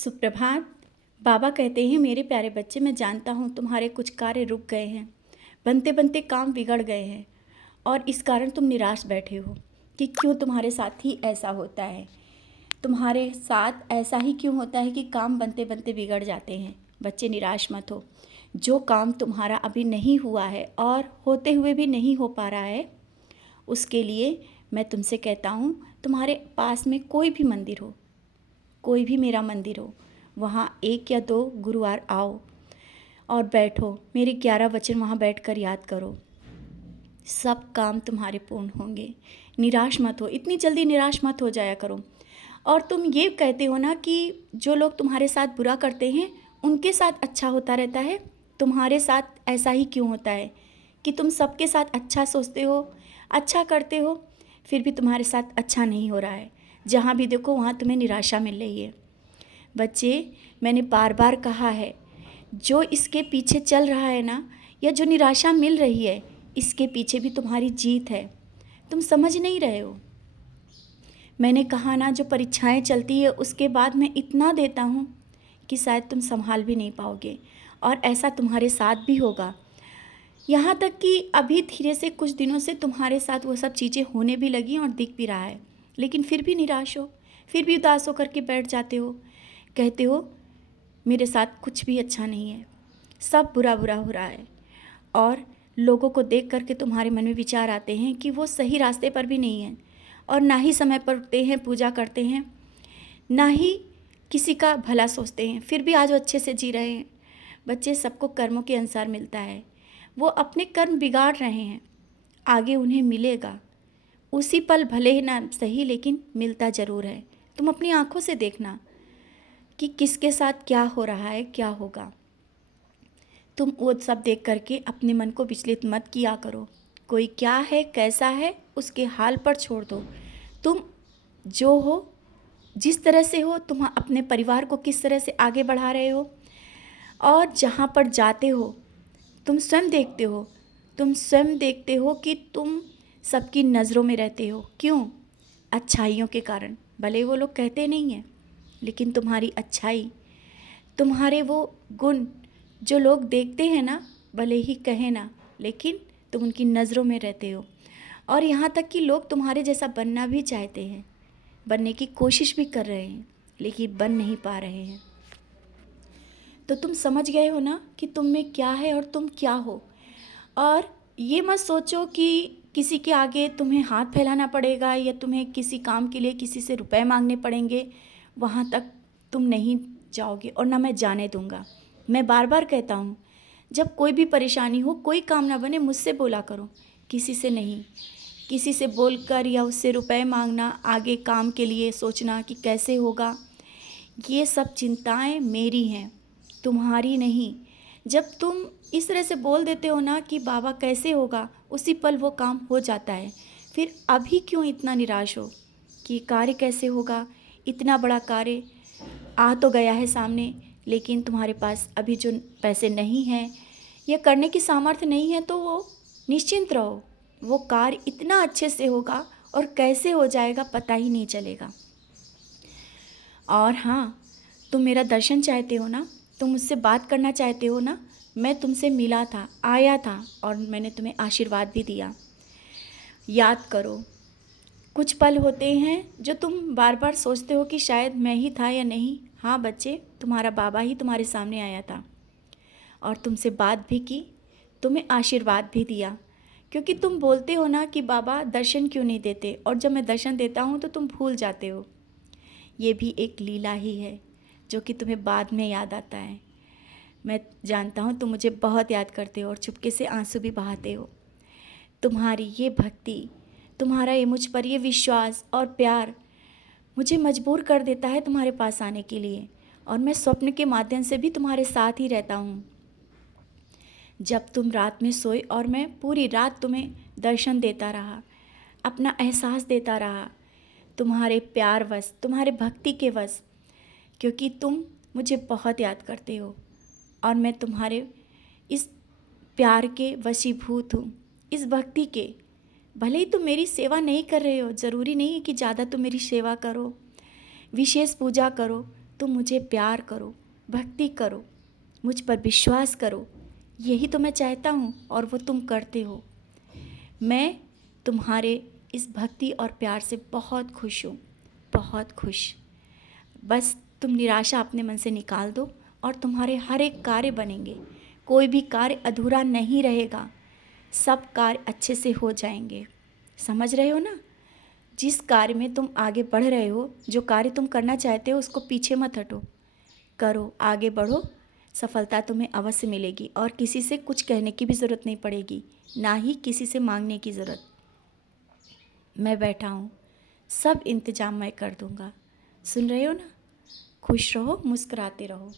सुप्रभात। बाबा कहते हैं, मेरे प्यारे बच्चे, मैं जानता हूँ तुम्हारे कुछ कार्य रुक गए हैं, बनते बनते काम बिगड़ गए हैं और इस कारण तुम निराश बैठे हो कि क्यों तुम्हारे साथ ही ऐसा होता है। तुम्हारे साथ ऐसा ही क्यों होता है कि काम बनते बनते बिगड़ जाते हैं। बच्चे, निराश मत हो। जो काम तुम्हारा अभी नहीं हुआ है और होते हुए भी नहीं हो पा रहा है, उसके लिए मैं तुमसे कहता हूँ, तुम्हारे पास में कोई भी मंदिर हो, कोई भी मेरा मंदिर हो, वहाँ 1 या 2 गुरुवार आओ और बैठो, मेरे 11 वचन वहाँ बैठकर याद करो। सब काम तुम्हारे पूर्ण होंगे। निराश मत हो, इतनी जल्दी निराश मत हो जाया करो। और तुम ये कहते हो ना कि जो लोग तुम्हारे साथ बुरा करते हैं उनके साथ अच्छा होता रहता है, तुम्हारे साथ ऐसा ही क्यों होता है कि तुम सबके साथ अच्छा सोचते हो, अच्छा करते हो, फिर भी तुम्हारे साथ अच्छा नहीं हो रहा है। जहाँ भी देखो वहाँ तुम्हें निराशा मिल रही है। बच्चे, मैंने बार बार कहा है, जो इसके पीछे चल रहा है ना, या जो निराशा मिल रही है, इसके पीछे भी तुम्हारी जीत है। तुम समझ नहीं रहे हो। मैंने कहा ना, जो परीक्षाएं चलती है उसके बाद मैं इतना देता हूँ कि शायद तुम संभाल भी नहीं पाओगे, और ऐसा तुम्हारे साथ भी होगा। यहाँ तक कि अभी धीरे से कुछ दिनों से तुम्हारे साथ वो सब चीज़ें होने भी लगी और दिख भी रहा है, लेकिन फिर भी निराश हो, फिर भी उदास होकर के बैठ जाते हो। कहते हो मेरे साथ कुछ भी अच्छा नहीं है, सब बुरा बुरा हो रहा है। और लोगों को देख करके तुम्हारे मन में विचार आते हैं कि वो सही रास्ते पर भी नहीं हैं, और ना ही समय पर उठते हैं, पूजा करते हैं, ना ही किसी का भला सोचते हैं, फिर भी आज वो अच्छे से जी रहे हैं। बच्चे, सबको कर्मों के अनुसार मिलता है। वो अपने कर्म बिगाड़ रहे हैं, आगे उन्हें मिलेगा। उसी पल भले ही ना सही, लेकिन मिलता ज़रूर है। तुम अपनी आंखों से देखना कि किसके साथ क्या हो रहा है, क्या होगा। तुम वो सब देख करके अपने मन को विचलित मत किया करो। कोई क्या है, कैसा है, उसके हाल पर छोड़ दो। तुम जो हो, जिस तरह से हो, तुम अपने परिवार को किस तरह से आगे बढ़ा रहे हो, और जहाँ पर जाते हो तुम स्वयं देखते हो। तुम स्वयं देखते हो कि तुम सबकी नज़रों में रहते हो। क्यों? अच्छाइयों के कारण। भले वो लोग कहते नहीं हैं, लेकिन तुम्हारी अच्छाई, तुम्हारे वो गुण जो लोग देखते हैं ना, भले ही कहे ना, लेकिन तुम उनकी नज़रों में रहते हो। और यहाँ तक कि लोग तुम्हारे जैसा बनना भी चाहते हैं, बनने की कोशिश भी कर रहे हैं, लेकिन बन नहीं पा रहे हैं। तो तुम समझ गए हो ना कि तुम में क्या है और तुम क्या हो। और ये मत सोचो कि किसी के आगे तुम्हें हाथ फैलाना पड़ेगा, या तुम्हें किसी काम के लिए किसी से रुपए मांगने पड़ेंगे। वहाँ तक तुम नहीं जाओगे, और ना मैं जाने दूँगा। मैं बार बार कहता हूँ, जब कोई भी परेशानी हो, कोई काम ना बने, मुझसे बोला करो, किसी से नहीं। किसी से बोलकर या उससे रुपए मांगना, आगे काम के लिए सोचना कि कैसे होगा, ये सब चिंताएं मेरी हैं, तुम्हारी नहीं। जब तुम इस तरह से बोल देते हो ना कि बाबा कैसे होगा, उसी पल वो काम हो जाता है। फिर अभी क्यों इतना निराश हो कि कार्य कैसे होगा। इतना बड़ा कार्य आ तो गया है सामने, लेकिन तुम्हारे पास अभी जो पैसे नहीं हैं या करने की सामर्थ्य नहीं है, तो वो निश्चिंत रहो, वो कार्य इतना अच्छे से होगा और कैसे हो जाएगा पता ही नहीं चलेगा। और हाँ, तुम मेरा दर्शन चाहते हो ना, तुम मुझसे बात करना चाहते हो ना, मैं तुमसे मिला था, आया था, और मैंने तुम्हें आशीर्वाद भी दिया। याद करो, कुछ पल होते हैं जो तुम बार बार सोचते हो कि शायद मैं ही था या नहीं। हाँ बच्चे, तुम्हारा बाबा ही तुम्हारे सामने आया था और तुमसे बात भी की, तुम्हें आशीर्वाद भी दिया। क्योंकि तुम बोलते हो ना कि बाबा दर्शन क्यों नहीं देते, और जब मैं दर्शन देता हूँ तो तुम भूल जाते हो। ये भी एक लीला ही है, जो कि तुम्हें बाद में याद आता है। मैं जानता हूँ तुम मुझे बहुत याद करते हो और चुपके से आंसू भी बहाते हो। तुम्हारी ये भक्ति, तुम्हारा ये मुझ पर ये विश्वास और प्यार मुझे मजबूर कर देता है तुम्हारे पास आने के लिए, और मैं स्वप्न के माध्यम से भी तुम्हारे साथ ही रहता हूँ। जब तुम रात में सोए और मैं पूरी रात तुम्हें दर्शन देता रहा, अपना एहसास देता रहा, तुम्हारे प्यार वश, तुम्हारे भक्ति के वश, क्योंकि तुम मुझे बहुत याद करते हो और मैं तुम्हारे इस प्यार के वशीभूत हूँ, इस भक्ति के। भले ही तुम मेरी सेवा नहीं कर रहे हो, ज़रूरी नहीं है कि ज़्यादा तुम मेरी सेवा करो, विशेष पूजा करो, तुम मुझे प्यार करो, भक्ति करो, मुझ पर विश्वास करो। यही तो मैं चाहता हूँ और वो तुम करते हो। मैं तुम्हारे इस भक्ति और प्यार से बहुत खुश हूँ, बहुत खुश। बस तुम निराशा अपने मन से निकाल दो और तुम्हारे हर एक कार्य बनेंगे। कोई भी कार्य अधूरा नहीं रहेगा, सब कार्य अच्छे से हो जाएंगे। समझ रहे हो ना? जिस कार्य में तुम आगे बढ़ रहे हो, जो कार्य तुम करना चाहते हो, उसको पीछे मत हटो, करो, आगे बढ़ो। सफलता तुम्हें अवश्य मिलेगी और किसी से कुछ कहने की भी ज़रूरत नहीं पड़ेगी, ना ही किसी से मांगने की ज़रूरत। मैं बैठा हूँ, सब इंतज़ाम मैं कर दूँगा। सुन रहे हो ना? खुश रहो, मुस्कुराते रहो।